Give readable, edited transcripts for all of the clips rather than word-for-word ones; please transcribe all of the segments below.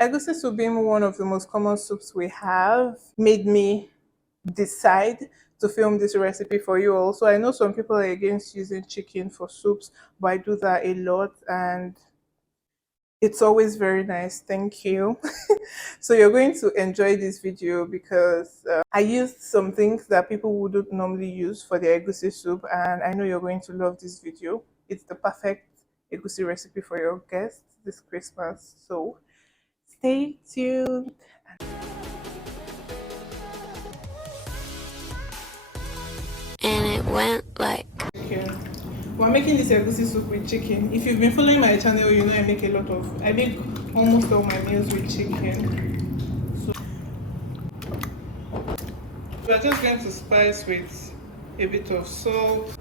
Egusi soup being one of the most common soups we have made me decide to film this recipe for you all. So I know some people are against using chicken for soups, but I do that a lot and it's always very nice. Thank you. So you're going to enjoy this video because I used some things that people wouldn't normally use for the egusi soup, and I know you're going to love this video. It's the perfect egusi recipe for your guests this Christmas. So stay tuned. And it went like Chicken. We're making this egusi soup with chicken. If you've been following my channel, you know I make almost all my meals with chicken. We're just going to spice with a bit of salt.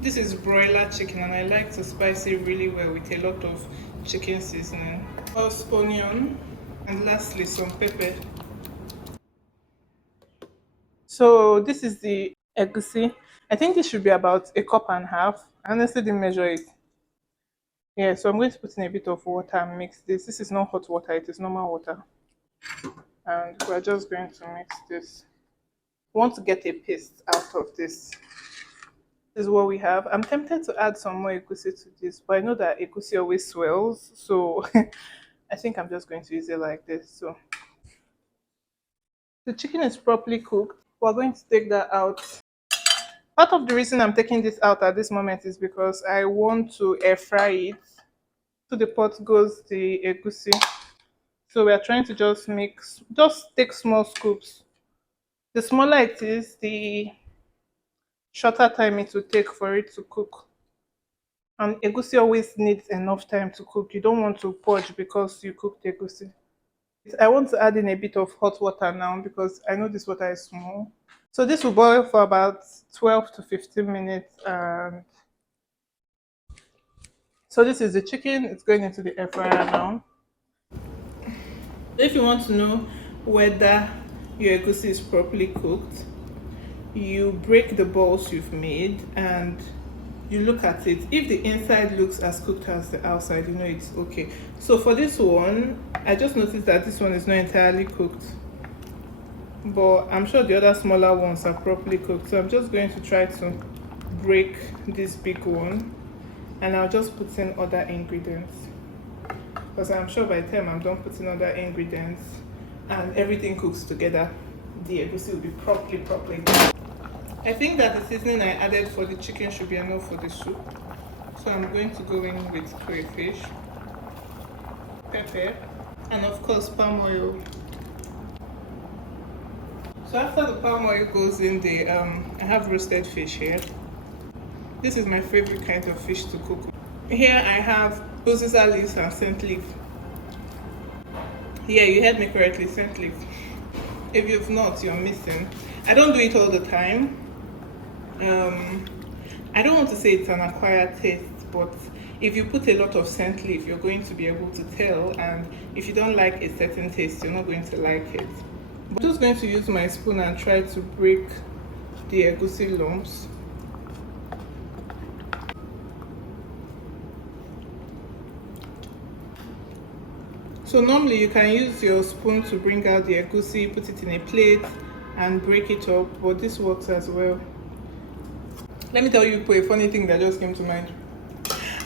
This is broiler chicken and I like to spice it really well with a lot of chicken seasoning. First onion and lastly some pepper. So this is the egusi. I think this should be about a cup and a half. I honestly didn't measure it. Yeah, so I'm going to put in a bit of water and mix this. This is not hot water, it is normal water. And we're just going to mix this. We want to get a paste out of this. This is what we have. I'm tempted to add some more egusi to this, but I know that egusi always swells, so I think I'm just going to use it like this. So the chicken is properly cooked. We're going to take that out. Part of the reason I'm taking this out at this moment is because I want to air fry it. To the pot goes the egusi. So we are trying to just take small scoops. The smaller it is, the shorter time it will take for it to cook. And egusi always needs enough time to cook. You don't want to purge because you cooked egusi. I want to add in a bit of hot water now because I know this water is small. So this will boil for about 12 to 15 minutes. And so this is the chicken. It's going into the air fryer now. If you want to know whether your egusi is properly cooked, you break the balls you've made and you look at it. If the inside looks as cooked as the outside, you know it's okay. So for this one, I just noticed that this one is not entirely cooked, but I'm sure the other smaller ones are properly cooked. So I'm just going to try to break this big one and I'll just put in other ingredients, because I'm sure by the time I'm done putting other ingredients and everything cooks together, the egusi will be properly cooked. I think that the seasoning I added for the chicken should be enough for the soup. So I'm going to go in with crayfish, pepper, and of course palm oil. So after the palm oil goes in, I have roasted fish here. This is my favorite kind of fish to cook. Here I have Uziza leaves and scent leaf. Yeah, you heard me correctly, scent leaf. If you've not, you're missing. I don't do it all the time. I don't want to say it's an acquired taste, but if you put a lot of scent leaf, you're going to be able to tell, and if you don't like a certain taste, you're not going to like it. But I'm just going to use my spoon and try to break the egusi lumps. So normally you can use your spoon to bring out the egusi, put it in a plate and break it up, but this works as well. Let me tell you a funny thing that just came to mind.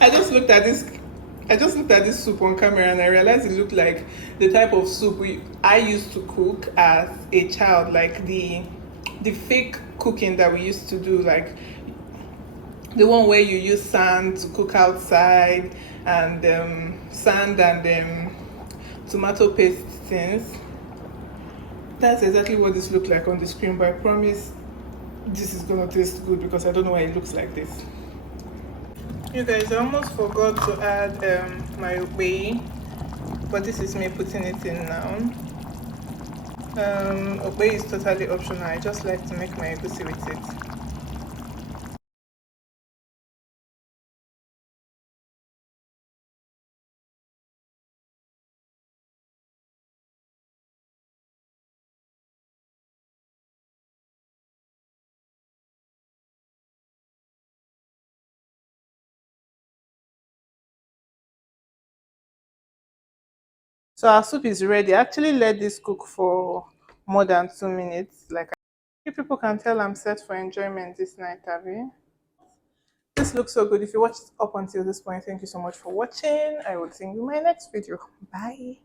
I just looked at this soup on camera and I realized it looked like the type of soup I used to cook as a child, like the fake cooking that we used to do, like the one where you use sand to cook outside and sand and tomato paste things. That's exactly what this looked like on the screen, but I promise this is gonna taste good because I don't know why it looks like this. You guys, I almost forgot to add my Okpeyi, but this is me putting it in now. Okpeyi is totally optional. I just like to make my egusi with it. So our soup is ready. I actually let this cook for more than 2 minutes. Like, you people can tell I'm set for enjoyment this night, Abby. This looks so good. If you watched up until this point, thank you so much for watching. I will see you in my next video. Bye.